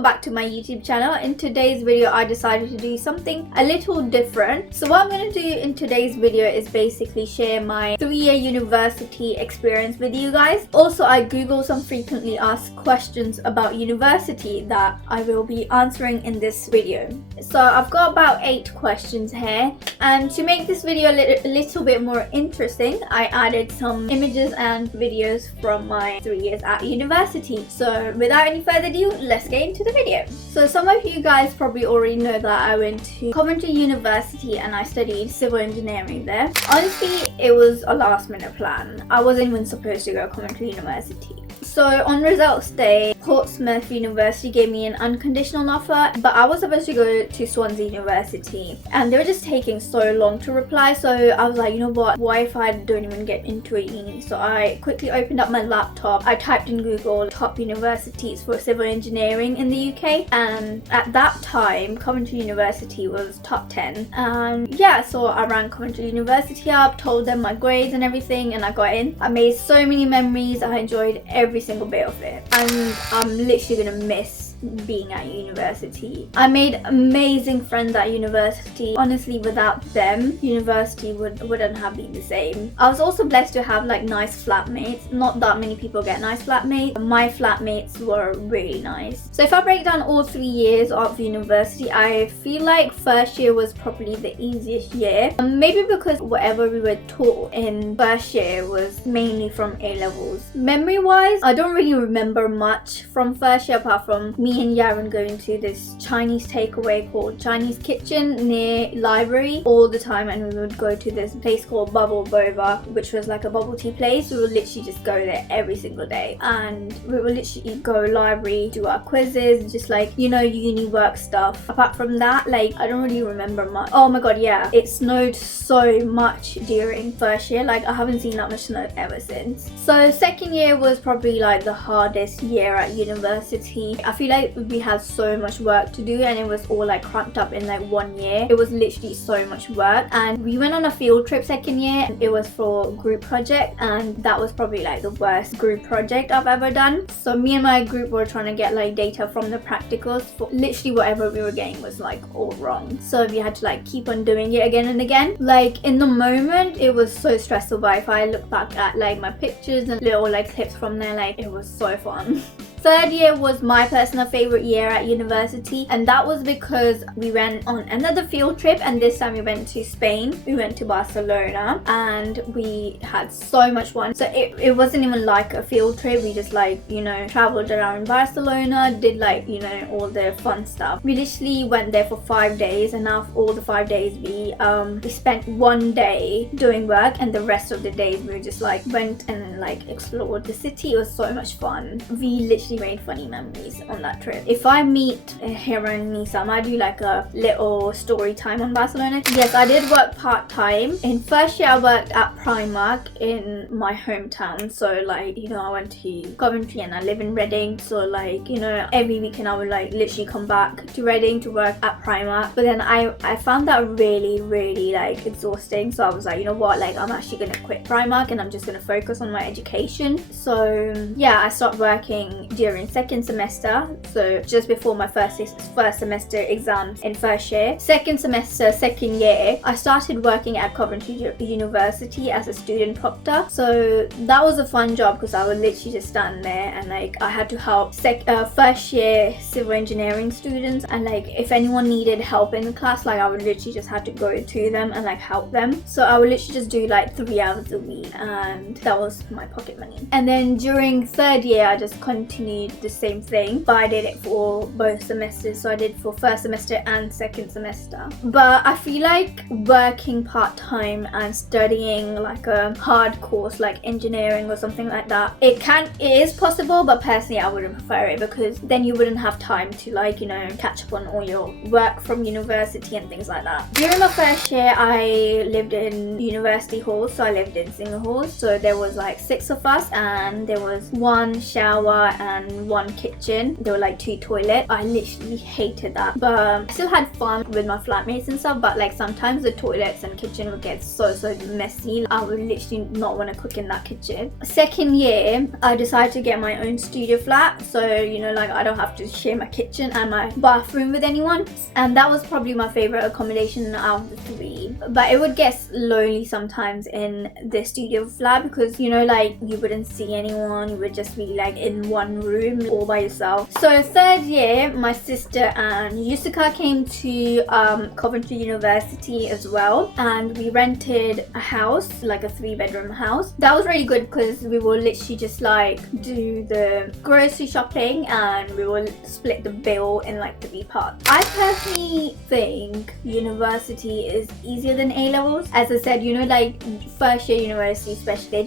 welcome back to my YouTube channel. In today's video I decided to do something a little different. So what I'm going to do in today's video is basically share my 3-year university experience with you guys. Also, I googled some frequently asked questions about university that I will be answering in this video. So I've got about 8 questions here, and to make this video a little bit more interesting, I added some images and videos from my 3 years at university. So without any further ado, let's get into the video. So some of you guys probably already know that I went to Coventry University and I studied civil engineering there. Honestly, it was a last minute plan. I wasn't even supposed to go to Coventry University. So on results day, Portsmouth University gave me an unconditional offer, but I was supposed to go to Swansea University and they were just taking so long to reply. So I was like, you know what if I don't even get into a uni? So I quickly opened up my laptop, I typed in Google top universities for civil engineering in the UK, and at that time Coventry University was top 10. And yeah, so I rang Coventry University up, told them my grades and everything, and I got in. I made so many memories. I enjoyed every single bit of it, and I'm literally gonna miss being at university. I made amazing friends at university. Honestly, without them, university wouldn't have been the same. I was also blessed to have like nice flatmates. Not that many people get nice flatmates. My flatmates were really nice. So if I break down all 3 years of university, I feel like first year was probably the easiest year. Maybe because whatever we were taught in first year was mainly from A levels. Memory wise, I don't really remember much from first year apart from me and Yaren going to this Chinese takeaway called Chinese Kitchen near library all the time, and we would go to this place called Bubble Boba, which was like a bubble tea place. We would literally just go there every single day, and we would literally go library, do our quizzes, just like, you know, uni work stuff. Apart from that, like, I don't really remember much. Oh my god, yeah, it snowed so much during first year. Like, I haven't seen that much snow ever since. So second year was probably like the hardest year at university. I feel like we had so much work to do and it was all like cranked up in like 1 year. It was literally so much work, and we went on a field trip second year. It was for group project, and that was probably like the worst group project I've ever done. So me and my group were trying to get like data from the practicals. For literally whatever we were getting was like all wrong, so we had to like keep on doing it again and again. Like in the moment it was so stressful, but if I look back at like my pictures and little like clips from there, like it was so fun. Third year was my personal favorite year at university, and that was because we went on another field trip, and this time we went to Spain. We went to Barcelona and we had so much fun. So it wasn't even like a field trip. We just like, you know, traveled around Barcelona, did like, you know, all the fun stuff. We literally went there for 5 days, and after all the 5 days we spent 1 day doing work, and the rest of the days we just like went and like explored the city. It was so much fun. We literally made funny memories on that trip. If I meet Hera and Nisa, I might do like a little story time on Barcelona. Yes, I did work part-time. In first year I worked at Primark in my hometown. So like, you know, I went to Coventry and I live in Reading, so like, you know, every weekend I would like literally come back to Reading to work at Primark. But then I found that really like exhausting, so I was like, you know what, like I'm actually gonna quit Primark and I'm just gonna focus on my education. So yeah, I started working during second semester, so just before my first semester exams in first year. Second semester, second year, I started working at Coventry University as a student proctor. So that was a fun job because I would literally just stand there and like I had to help first year civil engineering students, and like if anyone needed help in the class, like I would literally just have to go to them and like help them. So I would literally just do like 3 hours a week, and that was my pocket money. And then during third year I just continued the same thing, but I did it for both semesters. So I did for first semester and second semester. But I feel like working part-time and studying like a hard course like engineering or something like that, it is possible, but personally I wouldn't prefer it, because then you wouldn't have time to like, you know, catch up on all your work from university and things like that. During my first year I lived in university halls, so I lived in single halls, so there was like 6 of us, and there was 1 shower and 1 kitchen. There were like 2 toilets. I literally hated that, but I still had fun with my flatmates and stuff. But like sometimes the toilets and kitchen would get so messy. I would literally not want to cook in that kitchen. Second year, I decided to get my own studio flat, so you know, like I don't have to share my kitchen and my bathroom with anyone. And that was probably my favorite accommodation out of the 3. But it would get lonely sometimes in the studio flat because, you know, like you wouldn't see anyone. You would just be like in one room all by yourself. So third year, my sister and Yusika came to Coventry University as well, and we rented a house, like a 3-bedroom house. That was really good because we will literally just like do the grocery shopping and we will split the bill in like 3 parts. I personally think university is easier than A-levels. As I said, you know, like first year university especially,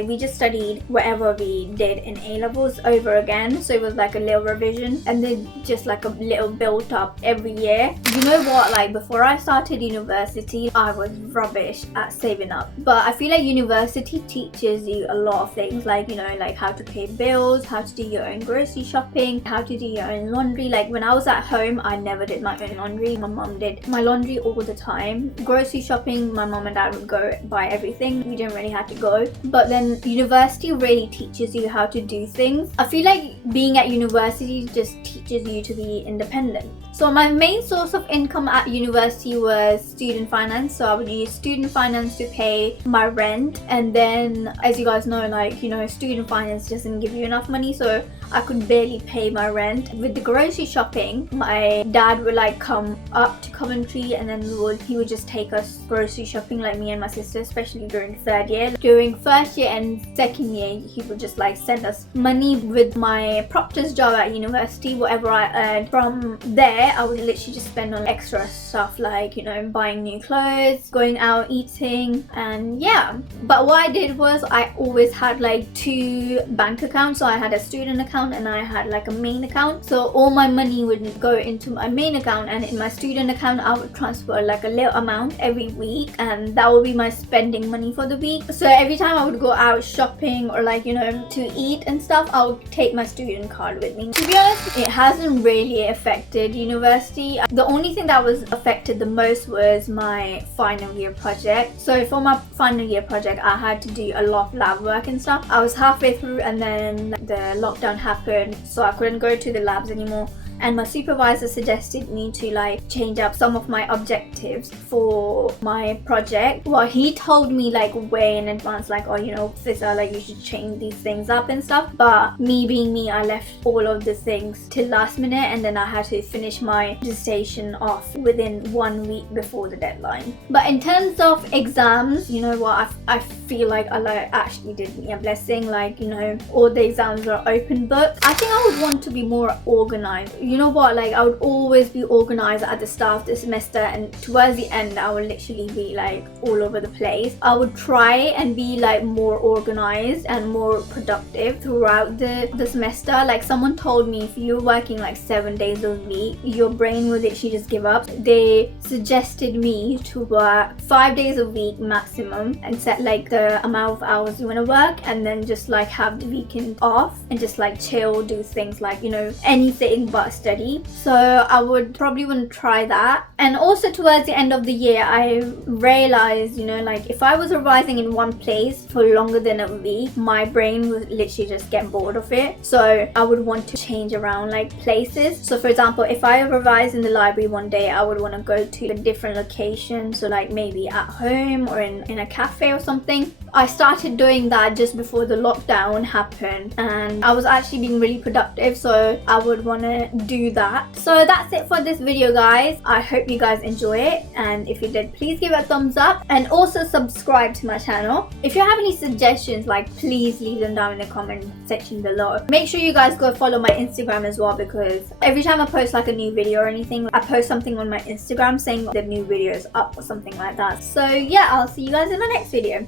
we just studied whatever we did in A-levels over again, so it was like a little revision and then just like a little built up every year. You know what, like before I started university, I was rubbish at saving up, but I feel like university teaches you a lot of things, like, you know, like how to pay bills, how to do your own grocery shopping, how to do your own laundry. Like when I was at home, I never did my own laundry. My mom did my laundry all the time. Grocery shopping, my mom and dad would go buy everything. We didn't really have to go. But then university really teaches you how to do things. I feel like being at university just teaches you to be independent. So my main source of income at university was student finance. So I would use student finance to pay my rent, and then as you guys know, like, you know, student finance doesn't give you enough money, so I could barely pay my rent. With the grocery shopping, my dad would like come up to Coventry and then he would just take us grocery shopping, like me and my sister, especially during 3rd year. During 1st year and 2nd year, he would just like send us money. With my proctor's job at university, whatever I earned from there, I would literally just spend on extra stuff, like, you know, buying new clothes, going out eating, and yeah. But what I did was I always had like 2 bank accounts. So I had a student account and I had like a main account. So all my money would go into my main account, and in my student account I would transfer like a little amount every week, and that would be my spending money for the week. So every time I would go out shopping or like, you know, to eat and stuff, I would take my student card with me. To be honest, it hasn't really affected university. The only thing that was affected the most was my final year project. So for my final year project, I had to do a lot of lab work and stuff. I was halfway through and then the lockdown happened, so I couldn't go to the labs anymore. And my supervisor suggested me to like change up some of my objectives for my project. Well, he told me like way in advance, like, oh, you know, sister, like you should change these things up and stuff. But me being me, I left all of the things till last minute, and then I had to finish my dissertation off within 1 week before the deadline. But in terms of exams, you know what, I feel like Allah actually did me a blessing. Like, you know, all the exams were open book. I think I would want to be more organized. You know what, like I would always be organized at the start of the semester, and towards the end I would literally be like all over the place. I would try and be like more organized and more productive throughout the semester. Like someone told me, if you're working like 7 days a week, your brain will literally just give up. They suggested me to work 5 days a week maximum and set like the amount of hours you want to work, and then just like have the weekend off and just like chill, do things like, you know, anything but study. So I would probably want to try that. And also towards the end of the year, I realized, you know, like if I was revising in one place for longer than a week, my brain would literally just get bored of it. So I would want to change around like places. So for example, if I revise in the library one day, I would want to go to a different location, so like maybe at home or in a cafe or something. I started doing that just before the lockdown happened, and I was actually being really productive, so I would want to do that. So that's it for this video, guys. I hope you guys enjoy it, and if you did, please give it a thumbs up and also subscribe to my channel. If you have any suggestions, like, please leave them down in the comment section below. Make sure you guys go follow my Instagram as well, because every time I post like a new video or anything, I post something on my Instagram saying the new video is up or something like that. So yeah, I'll see you guys in my next video.